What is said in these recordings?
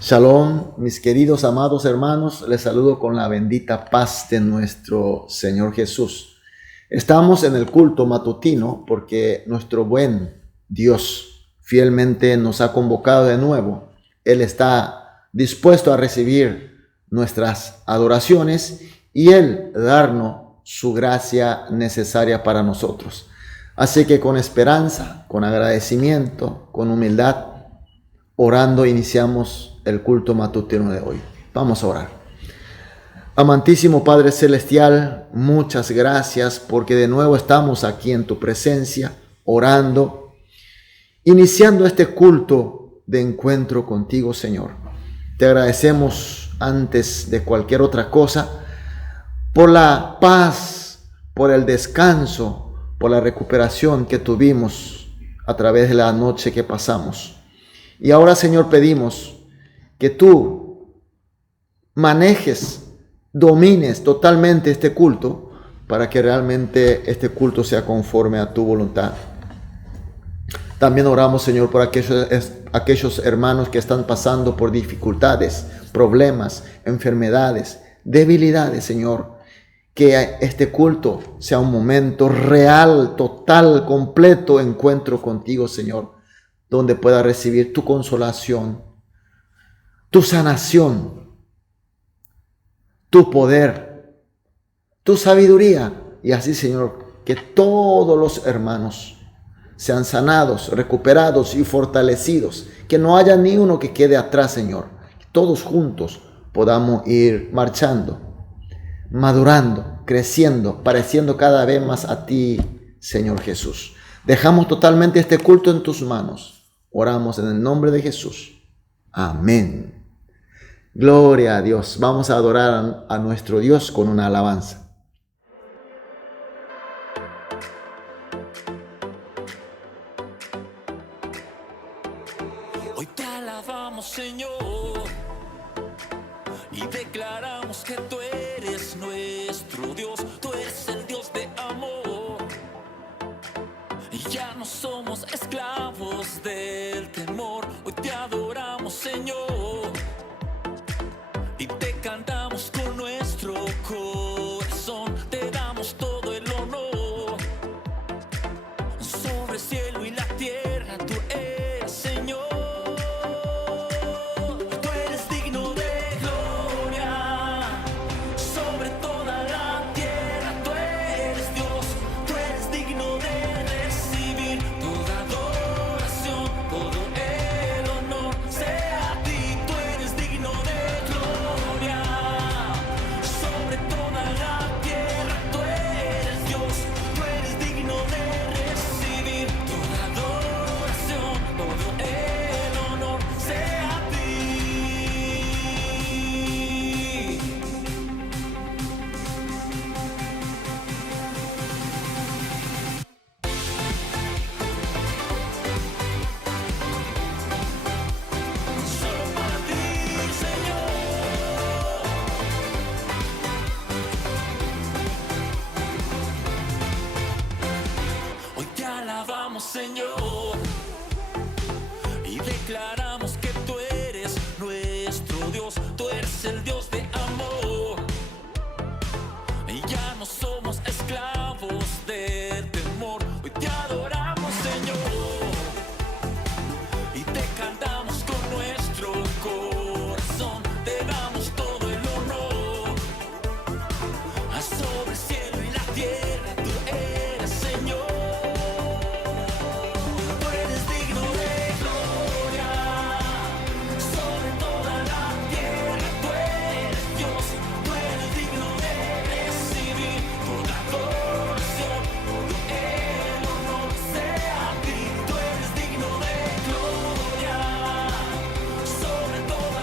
Shalom, mis queridos amados hermanos, les saludo con la bendita paz de nuestro Señor Jesús. Estamos en el culto matutino porque nuestro buen Dios fielmente nos ha convocado de nuevo. Él está dispuesto a recibir nuestras adoraciones y Él darnos su gracia necesaria para nosotros. Así que con esperanza, con agradecimiento, con humildad, orando iniciamos el culto matutino de hoy. Vamos a orar. Amantísimo Padre Celestial, muchas gracias porque de nuevo estamos aquí en tu presencia, orando, iniciando este culto de encuentro contigo, Señor. Te agradecemos antes de cualquier otra cosa por la paz, por el descanso, por la recuperación que tuvimos a través de la noche que pasamos. Y ahora, Señor, pedimos que tú manejes, domines totalmente este culto para que realmente este culto sea conforme a tu voluntad. También oramos, Señor, por aquellos hermanos que están pasando por dificultades, problemas, enfermedades, debilidades, Señor. Que este culto sea un momento real, total, completo encuentro contigo, Señor, donde pueda recibir tu consolación, tu sanación, tu poder, tu sabiduría. Y así, Señor, que todos los hermanos sean sanados, recuperados y fortalecidos. Que no haya ni uno que quede atrás, Señor. Que todos juntos podamos ir marchando, madurando, creciendo, pareciendo cada vez más a ti, Señor Jesús. Dejamos totalmente este culto en tus manos. Oramos en el nombre de Jesús. Amén. Gloria a Dios. Vamos a adorar a nuestro Dios con una alabanza. Hoy te alabamos, Señor, y declaramos que tú eres nuestro Dios. Tú eres el Dios de amor, y ya no somos esclavos del temor. Hoy te adoramos, Señor, y te cantamos con nuestro corazón. Te damos todo el honor. Sobre el cielo y la tierra tú eres, Señor. Tú eres digno de gloria. Sobre toda la tierra tú eres Dios. Tú eres digno de recibir toda adoración, todo el honor sea a ti. Tú eres digno de gloria. Sobre toda la tierra tú eres Dios. Tú eres digno de recibir toda adoración, todo el honor sea a ti. Solo para ti, Señor. Hoy te alabamos, Señor, y declaramos que tú eres nuestro Dios. Tú eres el Dios de amor, y ya no somos esclavos del temor. Hoy te adoramos, Señor, y te cantamos con nuestro corazón. Te damos todo el honor. Sobre el cielo y la tierra tú eres, Señor. Tú eres digno de gloria. Sobre toda la tierra tú eres Dios. Tú eres digno de recibir toda adoración, todo el honor sea a ti. Tú eres digno de gloria. Sobre toda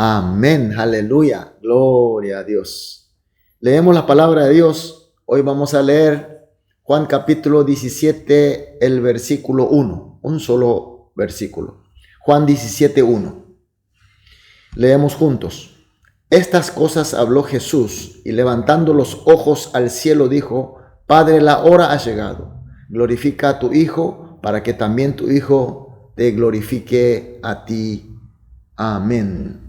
Amén, aleluya, gloria a Dios. Leemos la palabra de Dios. Hoy vamos a leer Juan capítulo 17, el versículo 1, un solo versículo. Juan 17, 1. Leemos juntos. Estas cosas habló Jesús y levantando los ojos al cielo dijo: Padre, la hora ha llegado. Glorifica a tu Hijo para que también tu Hijo te glorifique a ti. Amén.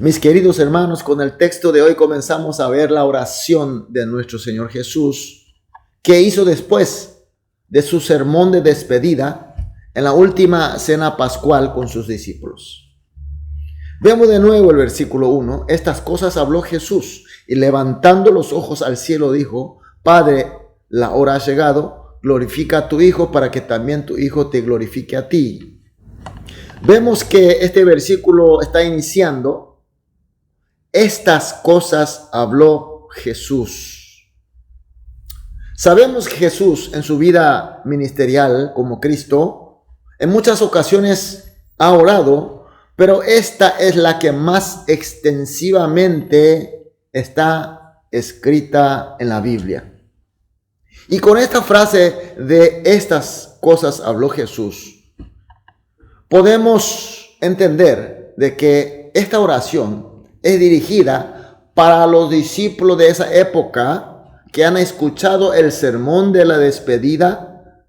Mis queridos hermanos, con el texto de hoy comenzamos a ver la oración de nuestro Señor Jesús que hizo después de su sermón de despedida en la última cena pascual con sus discípulos. Vemos de nuevo el versículo 1. Estas cosas habló Jesús y levantando los ojos al cielo dijo: Padre, la hora ha llegado, glorifica a tu Hijo para que también tu Hijo te glorifique a ti. Vemos que este versículo está iniciando: estas cosas habló Jesús. Sabemos que Jesús en su vida ministerial como Cristo en muchas ocasiones ha orado, pero esta es la que más extensivamente está escrita en la Biblia. Y con esta frase de estas cosas habló Jesús, podemos entender de que esta oración es dirigida para los discípulos de esa época que han escuchado el sermón de la despedida,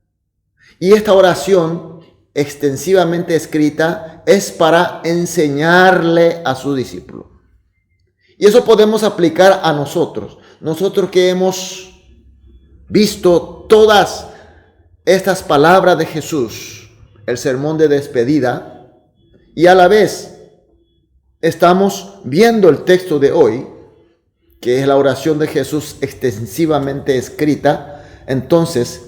y esta oración extensivamente escrita es para enseñarle a su discípulo. Y eso podemos aplicar a nosotros que hemos visto todas estas palabras de Jesús, el sermón de despedida, y a la vez estamos viendo el texto de hoy, que es la oración de Jesús extensivamente escrita. Entonces,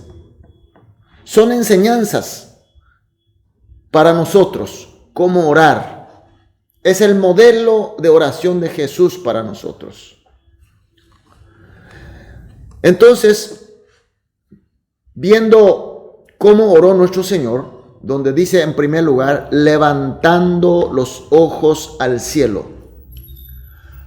son enseñanzas para nosotros cómo orar. Es el modelo de oración de Jesús para nosotros. Entonces, viendo cómo oró nuestro Señor, donde dice en primer lugar, levantando los ojos al cielo.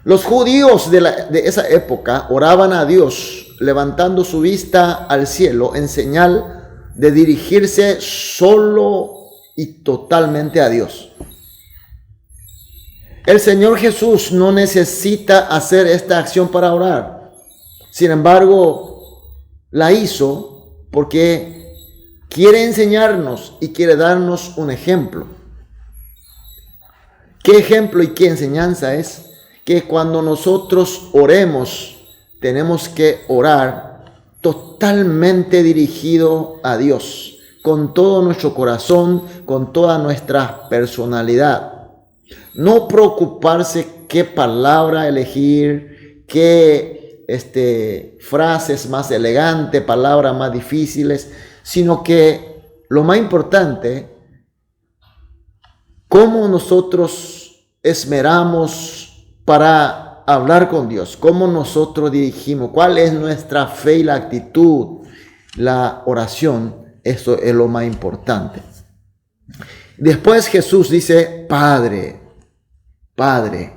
Los judíos de esa época oraban a Dios levantando su vista al cielo en señal de dirigirse solo y totalmente a Dios. El Señor Jesús no necesita hacer esta acción para orar. Sin embargo, la hizo porque quiere enseñarnos y quiere darnos un ejemplo. ¿Qué ejemplo y qué enseñanza es? Que cuando nosotros oremos, tenemos que orar totalmente dirigido a Dios, con todo nuestro corazón, con toda nuestra personalidad. No preocuparse qué palabra elegir, qué frases más elegantes, palabras más difíciles, sino que lo más importante, cómo nosotros esmeramos para hablar con Dios, cómo nosotros dirigimos, cuál es nuestra fe y la actitud, la oración. Eso es lo más importante. Después Jesús dice: Padre, Padre.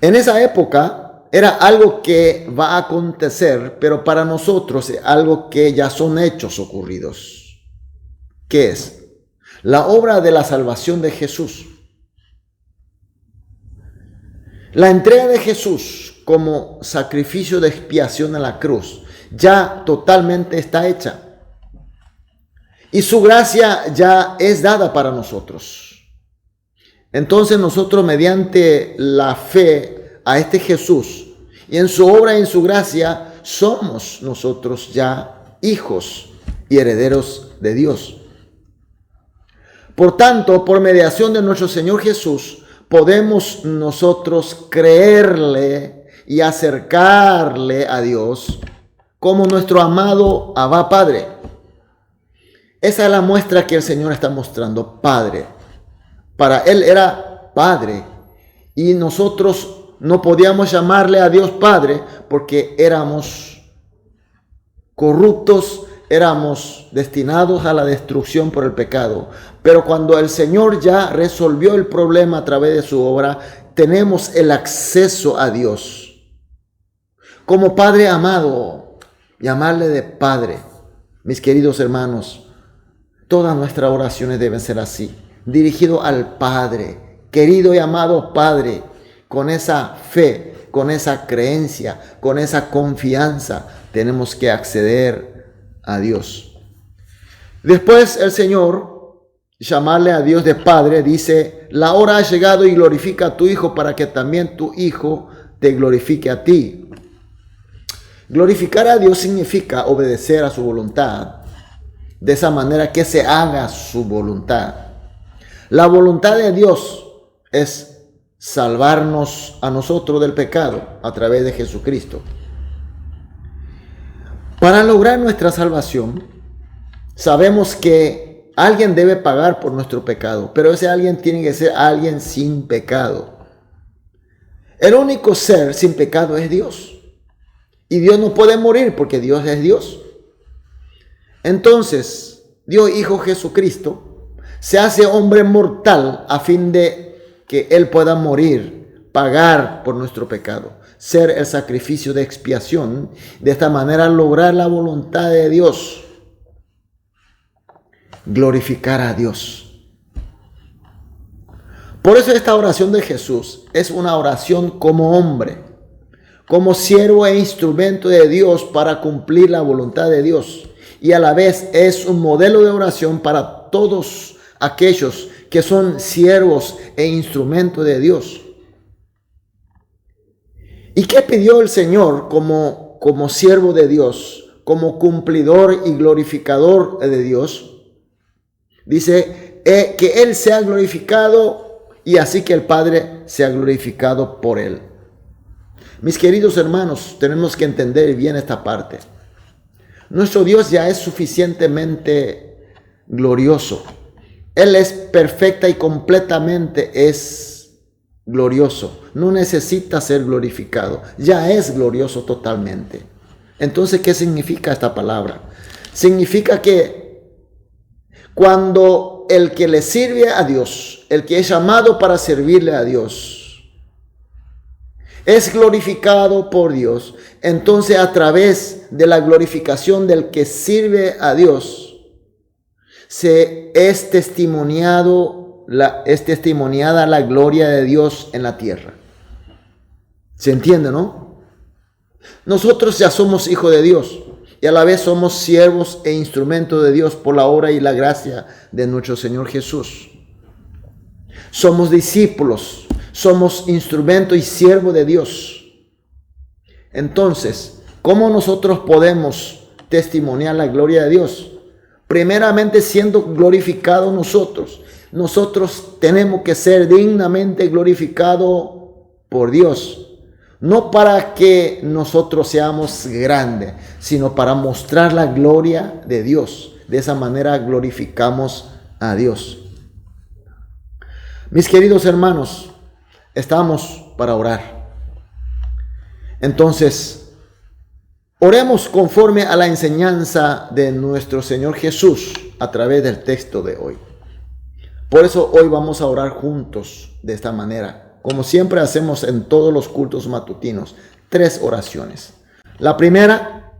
En esa época era algo que va a acontecer, pero para nosotros es algo que ya son hechos ocurridos. ¿Qué es? La obra de la salvación de Jesús. La entrega de Jesús como sacrificio de expiación en la cruz ya totalmente está hecha. Y su gracia ya es dada para nosotros. Entonces nosotros, mediante la fe a este Jesús y en su obra y en su gracia, somos nosotros ya hijos y herederos de Dios. Por tanto, por mediación de nuestro Señor Jesús, podemos nosotros creerle y acercarle a Dios como nuestro amado Abba Padre. Esa es la muestra que el Señor está mostrando, Padre. Para Él era Padre, y nosotros no podíamos llamarle a Dios Padre porque éramos corruptos, éramos destinados a la destrucción por el pecado. Pero cuando el Señor ya resolvió el problema a través de su obra, tenemos el acceso a Dios. Como Padre amado, llamarle de Padre. Mis queridos hermanos, todas nuestras oraciones deben ser así, dirigido al Padre, querido y amado Padre, con esa fe, con esa creencia, con esa confianza, tenemos que acceder a Dios. Después el Señor, llamarle a Dios de Padre, dice: la hora ha llegado y glorifica a tu Hijo para que también tu Hijo te glorifique a ti. Glorificar a Dios significa obedecer a su voluntad, de esa manera que se haga su voluntad. La voluntad de Dios es salvarnos a nosotros del pecado a través de Jesucristo. Para lograr nuestra salvación, sabemos que alguien debe pagar por nuestro pecado, pero ese alguien tiene que ser alguien sin pecado. El único ser sin pecado es Dios. Y Dios no puede morir porque Dios es Dios. Entonces, Dios Hijo Jesucristo se hace hombre mortal a fin de que Él pueda morir, pagar por nuestro pecado, ser el sacrificio de expiación, de esta manera lograr la voluntad de Dios, glorificar a Dios. Por eso esta oración de Jesús es una oración como hombre, como siervo e instrumento de Dios para cumplir la voluntad de Dios, y a la vez es un modelo de oración para todos aquellos que son siervos e instrumentos de Dios. ¿Y qué pidió el Señor como siervo de Dios, como cumplidor y glorificador de Dios? Dice que Él sea glorificado y así que el Padre sea glorificado por Él. Mis queridos hermanos, tenemos que entender bien esta parte. Nuestro Dios ya es suficientemente glorioso. Él es perfecta y completamente es glorioso. No necesita ser glorificado. Ya es glorioso totalmente. Entonces, ¿qué significa esta palabra? Significa que cuando el que le sirve a Dios, el que es llamado para servirle a Dios, es glorificado por Dios, entonces a través de la glorificación del que sirve a Dios, es testimoniada la gloria de Dios en la tierra. ¿Se entiende, no? Nosotros ya somos hijos de Dios y a la vez somos siervos e instrumentos de Dios por la obra y la gracia de nuestro Señor Jesús. Somos discípulos, somos instrumento y siervo de Dios. Entonces, ¿cómo nosotros podemos testimoniar la gloria de Dios? Primeramente siendo glorificados nosotros. Nosotros tenemos que ser dignamente glorificados por Dios. No para que nosotros seamos grandes, sino para mostrar la gloria de Dios. De esa manera glorificamos a Dios. Mis queridos hermanos, estamos para orar. Entonces, oremos conforme a la enseñanza de nuestro Señor Jesús a través del texto de hoy. Por eso hoy vamos a orar juntos de esta manera, como siempre hacemos en todos los cultos matutinos, 3 oraciones. La primera,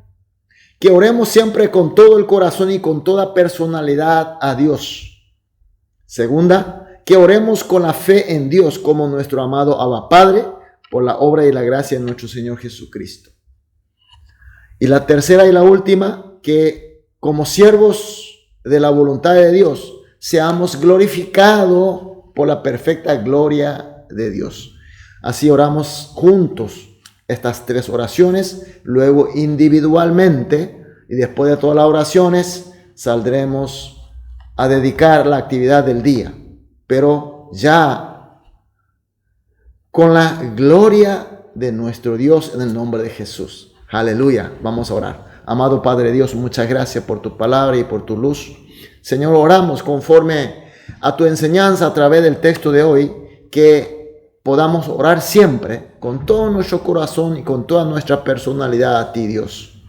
que oremos siempre con todo el corazón y con toda personalidad a Dios. Segunda, que oremos con la fe en Dios como nuestro amado Abba Padre, por la obra y la gracia de nuestro Señor Jesucristo. Y la tercera y la última, que como siervos de la voluntad de Dios, seamos glorificados por la perfecta gloria de Dios. Así oramos juntos estas 3 oraciones, luego individualmente, y después de todas las oraciones, saldremos a dedicar la actividad del día, pero ya con la gloria de nuestro Dios en el nombre de Jesús. Aleluya, vamos a orar. Amado Padre Dios, muchas gracias por tu palabra y por tu luz. Señor, oramos conforme a tu enseñanza a través del texto de hoy, que podamos orar siempre con todo nuestro corazón y con toda nuestra personalidad a ti, Dios.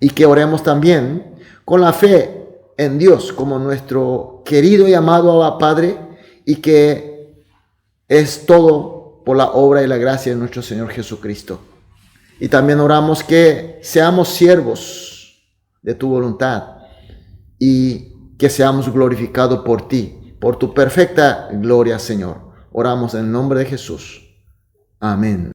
Y que oremos también con la fe en Dios como nuestro querido y amado Abba Padre, y que es todo por la obra y la gracia de nuestro Señor Jesucristo. Y también oramos que seamos siervos de tu voluntad y que seamos glorificados por ti, por tu perfecta gloria, Señor. Oramos en el nombre de Jesús. Amén.